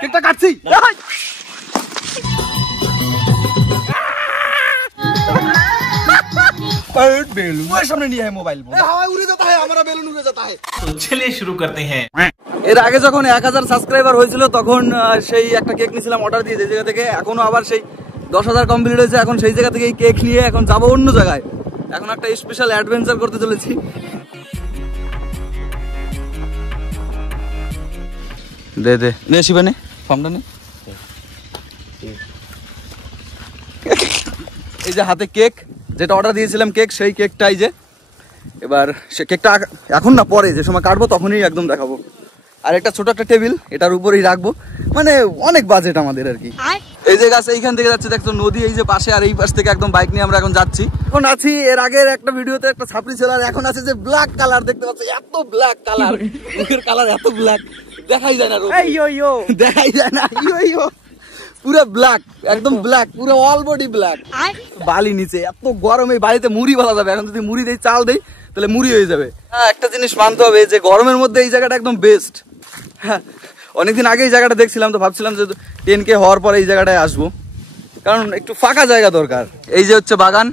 কেকটা কাটছি। बेलून सामने नहीं है मोबाइल हवा उड़े जाता है हमारा बेलून उड़े जाता है। तो चलिए शुरू करते हैं। এর আগে যখন 1000 সাবস্ক্রাইবার হয়েছিল তখন সেই একটা কেক নিয়েছিলাম অর্ডার দিয়ে যে জায়গা থেকে, এখনো আবার সেই 10000 কমপ্লিট হয়েছে, এখন সেই জায়গা থেকে এই কেক নিয়ে এখন যাবো অন্য জায়গায়। এখন একটা স্পেশাল অ্যাডভেঞ্চার করতে চলেছি। দে দে নে শিবানে ফর্মটা নে। এই যে হাতে কেক যেটা অর্ডার দিয়েছিলাম কেক, সেই কেকটাই যে এবার সে কেকটা এখন না পরে যে সময় কাটবো তখনই একদম দেখাবো। আর একটা ছোট একটা টেবিল এটার উপরেই রাখবো, মানে অনেক বাজেট আমাদের আর কি। এই যে গাছ এইখান থেকে যাচ্ছে দেখছো নদী এই যে পাশে, আর এই পাশ থেকে একদম বাইক নিয়ে আমরা এখন যাচ্ছি। এখন আছি এর আগের একটা ভিডিওতে একটা ছাপড়ি ছিল, আর এখন আছে যে ব্ল্যাক কালার দেখতে পাচ্ছ, এত ব্ল্যাক কালার, মুখের কালার এত ব্ল্যাক দেখাই যায় না, দেখাই যায় না, পুরো ব্ল্যাক একদম ব্ল্যাক, পুরো অল বডি ব্ল্যাক। বালি নিচে এত গরম, এই বাড়িতে মুড়ি বলা যাবে, এখন যদি মুড়ি দেই চাল দেই তাহলে মুড়ি হয়ে যাবে। হ্যাঁ একটা জিনিস মানতে হবে যে গরমের মধ্যে এই জায়গাটা একদম বেস্ট। হ্যাঁ অনেকদিন আগে এই জায়গাটা দেখছিলাম তো ভাবছিলাম যে 10K হওয়ার পরে এই জায়গাটায় আসবো, কারণ একটু ফাঁকা জায়গা দরকার। এই যে হচ্ছে বাগান,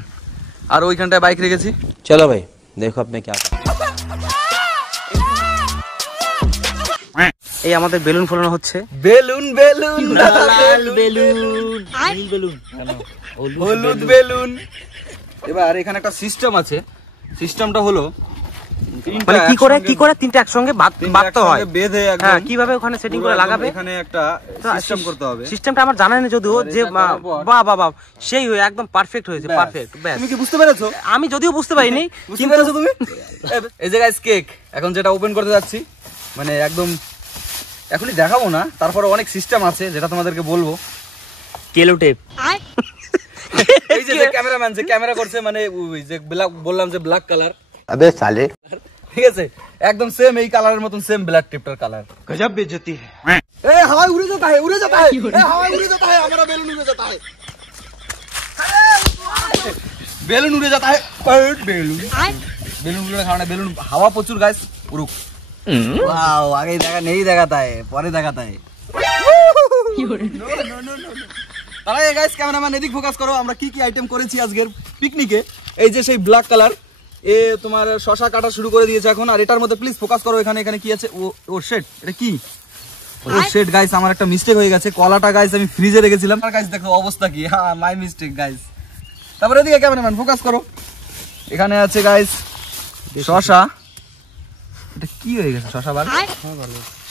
আর ওইখানটায় বাইক রেখেছি। চলো ভাই দেখো আপনি কি এই আমাদের বেলুন ফোলানো হচ্ছে। বেলুন বেলুন লাল বেলুন, নীল বেলুন, হলুদ বেলুন। এবার এখানে একটা সিস্টেম আছে, সিস্টেমটা হলো মানে কি করে তিনটা একসঙ্গে বাঁধতে হয়, বেঁধে হ্যাঁ কিভাবে ওখানে সেটিং করে লাগাবে, এখানে একটা সিস্টেম করতে হবে। সিস্টেমটা আমার জানা নেই যদিও, যে বাহ বাহ বাহ সেই হয়ে একদম পারফেক্ট হয়েছে, পারফেক্ট। তুমি কি বুঝতে পেরেছো? আমি যদিও বুঝতে পারিনি, কিন্তু তুমি এই যে গাইস কেক এখন যেটা ওপেন করতে যাচ্ছি, মানে একদম এখনই দেখাবো না, তারপরে অনেক সিস্টেম আছে যেটা তোমাদেরকে বলবো। কেলো টেপ এই যে ক্যামেরাম্যান যে ক্যামেরা করছে, মানে ওই যে ব্ল্যাক বললাম যে ব্ল্যাক কালার, আবে সালে ঠিক আছে একদম সেম এই কালারের মতন সেম ব্ল্যাক টেপটার কালার। গজব বেজতি है। ए हवा उड़े जाता है, उड़े जाता है, ए हवा उड़े जाता है, हमारा बेलून उड़े जाता है, बेलून उड़े जाता है, बेलून बेलून उड़े खाना बेलून हवा प्रचुर गाइस रुक। वाओ आगे देखा नहीं देखाता है, परे देखाता है। তারা এই গাইস ক্যামেরাম্যান এদিক ফোকাস করো, আমরা কি কি আইটেম করেছি আজকের পিকনিকে। এই যে সেই ব্ল্যাক কালার এ তোমার শশা কাটা শুরু করে দিয়েছে এখন, আর এটার মধ্যে প্লিজ ফোকাস করো। এখানে এখানে কি আছে, ও শেট, এটা কি ও শেট গাইস, আমার একটা মিস্টেক হয়ে গেছে। কলাটা গাইস আমি ফ্রিজে রেখেছিলাম, আর গাইস দেখো অবস্থা কি, হ্যাঁ মাই মিস্টেক গাইস। তারপরে এদিকে ক্যামেরাম্যান ফোকাস করো, এখানে আছে গাইস শশা, এটা কি হয়ে গেছে শশা বাল,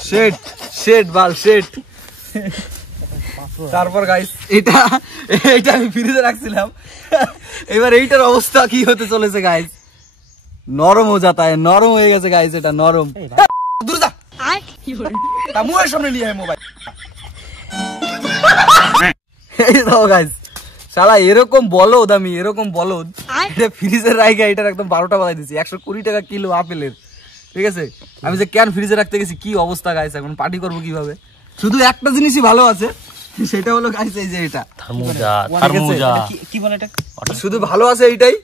শেট শেট বাল শেট। তারপর গাইস এটা আমি ফ্রিজে রাখছিলাম, এবার এইটার অবস্থা কি হতে চলেছে গাইস, নরম হয়ে যাতা है, নরম হয়ে গেছে গাইস, এটা নরম। দূর যা তা মুখের সামনে নিয়ে আয় মোবাইল। এই দাও গাইস, শালা এরকম বলদ, আমি এরকম বলদ এটা ফ্রিজে রাখা, এটার একদম 12টা বাজাই দিছি। 120 টাকা কিলো আপেলের, ঠিক আছে। আমি যে ক্যান ফ্রিজে রাখতে গেছি, কি অবস্থা গাইস, এখন পার্টি করবো কিভাবে। শুধু একটা জিনিসই ভালো আছে, সেটা হলো গাইস এই যে এটা থার্মোজা, কি বলে এটা, শুধু ভালো আছে এইটাই,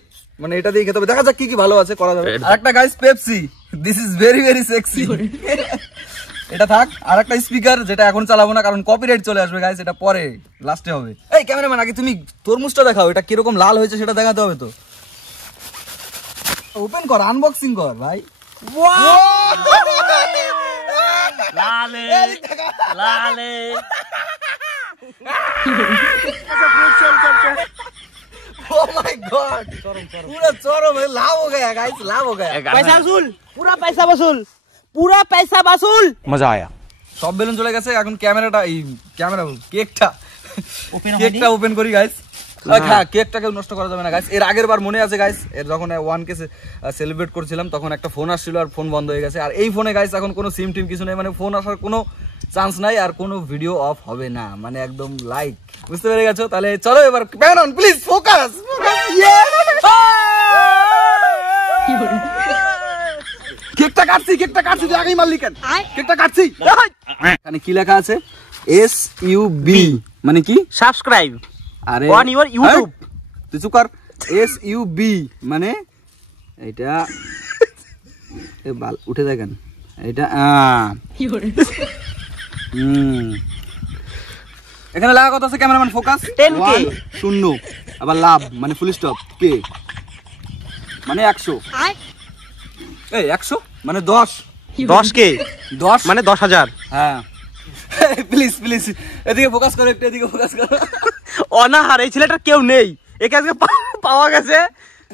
মানে এটা দিয়ে খেতে হবে। দেখা যাক কি কি ভালো আছে করা যাবে। আরেকটা guys Pepsi, this is very very sexy, এটা থাক। আর একটা স্পিকার যেটা এখন চালাবো না, কারণ কপিরাইট চলে আসবে গাইস, এটা পরে লাস্টে হবে। এই ক্যামেরাম্যান আগে তুমি তরমুজটা দেখাও, এটা কিরকম লাল হয়েছে সেটা দেখাতে হবে তো। ওপেন কর, আনবক্সিং কর ভাই। লালে লালে Oh my God! पूरा चरम है, लाभ हो गया गाइस, लाभ हो गया। पैसा वसूल, पूरा पैसा वसूल, पूरा पैसा वसूल। मजा आया। সব বেলুন চলে গেছে, এখন ক্যামেরাটা এই ক্যামেরা কেকটা ওপেন করি গাইস। হ্যাঁ কেকটাকে নষ্ট করা যাবে না গাইস। এর আগের বার মনে আছে গাইস, এর যখন 1K সেলিব্রেট করছিলাম তখন একটা ফোন আসছিল, আর ফোন বন্ধ হয়ে গেছে। আর এই ফোনে গাইস এখন কোনো সিম টিম কিছু নেই, মানে ফোন আসার কোনো চান্স নাই, আর কোনো ভিডিও অফ হবে না, মানে একদম লাইক, বুঝতে পেরে গেছো। তাহলে চলো এবার প্যান অন, প্লিজ ফোকাস। কেকটা কাটছি তুই আগেই মারলি কেন? কেকটা কাটছি। এখানে কি লেখা আছে? SUB মানে কি? সাবস্ক্রাইব আরে অন ইওর ইউটিউব। তুই চুপ কর। SUB মানে এটা বাল উঠে যায় কেন এটা? এখানে লাগা কত আছে ক্যামেরাম্যান? ফোকাস 10K 0 আবার লাভ মানে ফুল স্টপ কে মানে 100 এই 100 মানে 10K 10 মানে 10,000। হ্যাঁ প্লিজ প্লিজ এদিকে ফোকাস করো একটু, এদিকে ফোকাস করো। অনাহার এই ছেলেটার কেউ নেই, একে আজকে পাওয়া গেছে,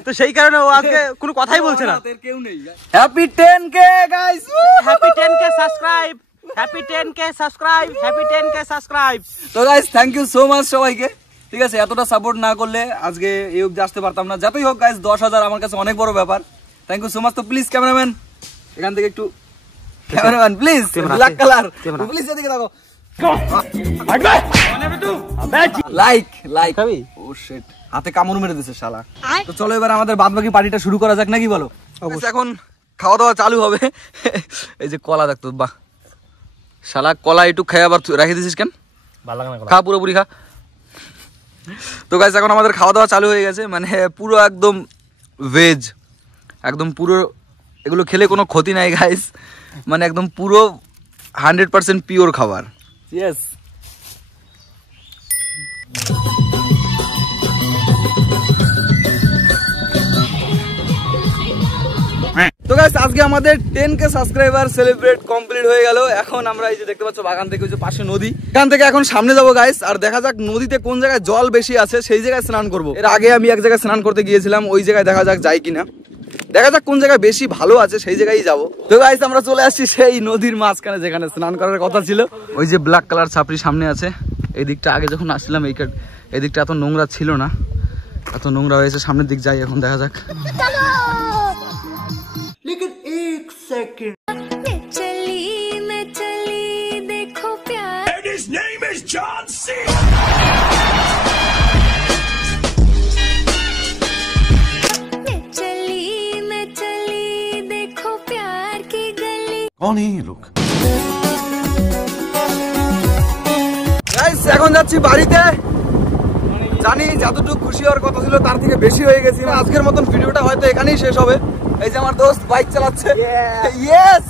তো সেই কারণে ও আজকে কোনো কথাই বলছে না। কেউ নেই। Happy 10K guys, happy 10K subscribe, happy 10K subscribe, happy 10K subscribe. তো guys thank you so much সবাইকে, ঠিক আছে? এতটা সাপোর্ট না করলে আজকে এই অবধি আসতে পারতাম না। যতই হোক গাইস 10,000 আমার কাছে অনেক বড় ব্যাপার। Thank you so much. তো প্লিজ ক্যামেরাম্যান এখান থেকে একটু, cameraman please black colour please এদিকে দেখো, লাইক লাইক। ও শিট, হাতে কামড় মেরে দিছে শালা। তো চলো এবার আমাদের বাদবাকি পার্টিটা শুরু করা যাক নাকি বলো? এখন খাওয়া দাওয়া চালু হবে। এই যে কলা দেখতো, বাহ শালা কলা একটু খেয়ে আবার রেখে দিছিস কেন? ভালো লাগে না, খা পুরোপুরি খা। তো গাইস এখন আমাদের খাওয়া দাওয়া চালু হয়ে গেছে, মানে পুরো একদম ভেজ, একদম পুরো এগুলো খেলে কোনো ক্ষতি নাই গাইস, মানে একদম পুরো 100% পিওর খাবার। ইয়েস। তো গাইস আজকে আমাদের 10K সাবস্ক্রাইবার সেলিব্রেট কমপ্লিট হয়ে গেল। এখন আমরা এই যে দেখতে পাচ্ছ বাগান থেকে, ওই যে পাশে নদী, এখান থেকে এখন সামনে যাবো গাইস, আর দেখা যাক নদীতে কোন জায়গায় জল বেশি আছে সেই জায়গায় স্নান করব। এর আগে আমি এক জায়গায় স্নান করতে গিয়েছিলাম, ওই জায়গায় দেখা যাক যাই কিনা, দেখা যাক কোন জায়গায় বেশি ভালো আছে সেই জায়গায় যাবো। তো গাইস আমরা চলে আসছি সেই নদীর মাঝখানে যেখানে স্নান করার কথা ছিল। ওই যে ব্ল্যাক কালার ছাপড়ি সামনে আছে, এই দিকটা আগে যখন আসছিলাম এই দিকটা এত নোংরা ছিল না, এত নোংরা হয়েছে। সামনের দিক যাই এখন, দেখা যাক। कौन है ये लोग? এখন যাচ্ছি বাড়িতে, জানি যতটুকু খুশি হওয়ার কথা ছিল তার থেকে বেশি হয়ে গেছি। আজকের মতন ভিডিওটা হয়তো এখানেই শেষ হবে। এই যে আমার দোস্ত বাইক চালাচ্ছে, ইয়েস।